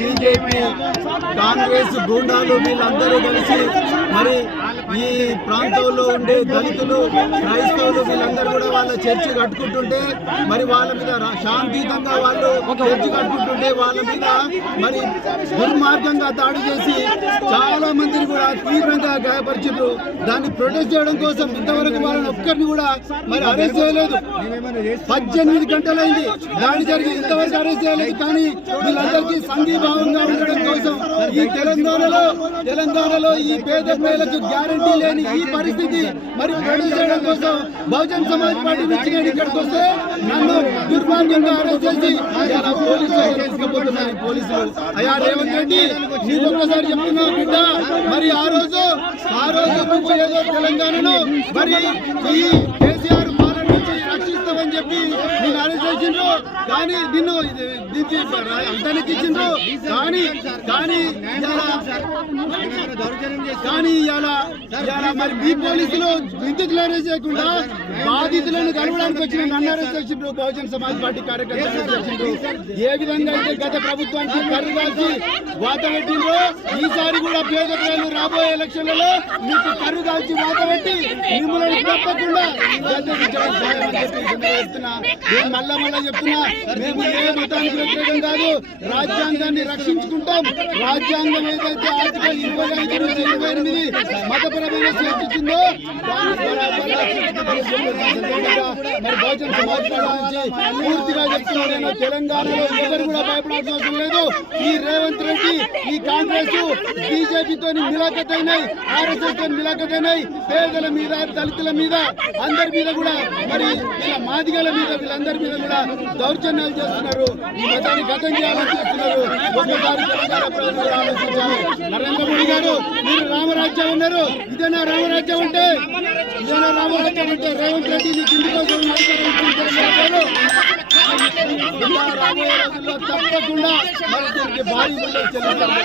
BJP, Congress గూండాలు వీళ్ళందరూ కలిసి మరి ఈ ప్రాంతంలో ఉండే దళితులు, క్రైస్తవులు వీళ్ళందరూ కూడా వాళ్ళ చర్చి కట్టుకుంటుంటే మరి వాళ్ళ మీద శాంతియుతంగా వాళ్ళు చర్చి కట్టుకుంటుంటే వాళ్ళ మీద మరి దుర్మార్గంగా దాడి చేసి చాలా మందిని కూడా తీవ్రంగా గాయపరిచారు. దాన్ని ప్రొటెస్ట్ చేయడం కోసం ఇంతవరకు వాళ్ళని ఒక్కరిని కూడా మరి అరెస్ట్ చేయలేదు. 18 గంటలైంది దాడి జరిగి ఇంతవరకు అరెస్ట్ చేయలేదు. కానీ వీళ్ళందరికీ సంఘీభావంగా ఉండడం కోసం ఈ తెలంగాణలో ఈ పేద ప్రజలకు గ్యారంటీ లేని ఈ పరిస్థితి మరి ప్రొటెస్ట్ చేయడం కోసం బహుజన్ సమాజ్ పార్టీ నుంచి నేను ఇక్కడికి వస్తే నన్ను దుర్మార్గంగా అరెస్ట్ చేసి పోలీసులు తీసుకుపోతున్నారు. పోలీసులు అయ్యా రేవంత్ రెడ్డి, నీకు ఒక్కసారి చెప్తున్నా బిడ్డ, మరి ఆ రోజు నువ్వు ఏదో తెలంగాణను మరి ఈ కేసీఆర్ పాలన నుంచి రక్షిస్తామని చెప్పి నేను అరెస్ట్ చేసిండ్రు. కానీ నిన్ను అంతానికి ఇచ్చిండ్రు. కానీ ఇలా మరి మీ పోలీసులు విద్యుత్తులు అరెస్ట్ చేయకుండా బాధితులను కలవడానికి వచ్చిన నన్ను అరెస్ట్ చేసిండ్రు. బహుజన్ సమాజ్ పార్టీ కార్యకర్తలు చేసిండ్రు. ఏ విధంగా అయితే గత ప్రభుత్వానికి కర్రు కాల్చి వాత పెట్టిండ్రో ఈసారి కూడా పేద ప్రజలు రాబోయే ఎలక్షన్లలో మీకు కర్రు కాల్చి వాత పెట్టి మిమ్మల్ని తప్పకుండా చెప్తున్నా. నేను మళ్ళా చెప్తున్నా, మేము ఏ మతానికి వ్యతిరేకం కాదు, రాజ్యాంగాన్ని రక్షించుకుంటాం. రాజ్యాంగం ఏదైతే ఆర్టికల్ 25 నుంచి 28 మతపరమైన స్వేచ్ఛించిందో మరి బహుజన్ సమాజ్ పార్టీ పూర్తిగా చెప్తున్నాను. నేను తెలంగాణలో ఎవరు కూడా భయపడాల్సిన అవసరం లేదు. ఈ రేవంత్ రెడ్డి, ఈ కాంగ్రెస్ బీజేపీతో మిలాఖతైనాయి, RSS తో మిలాఖతైనాయి. పేదల మీద, దళితుల మీద, అందరి మీద కూడా మరి మాదిగల మీద వీళ్ళందరి మీద కూడా దౌర్జన్యాలు చేస్తున్నారు. ఈ మతాన్ని గతం చేయాలని చూస్తున్నారు. ఒక్కసారి తెలంగాణ ప్రజలు ఆలోచించాలి. నరేంద్ర మోడీ గారు, మీరు రామరాజ్యం ఉన్నారు. ఇదేనా రామరాజ్యం అంటే? రేవంత్ రెడ్డి కింది కోసం రాబోయే రోజుల్లో తప్పకుండా మరి దీనికి భారీ చెల్లించాలి.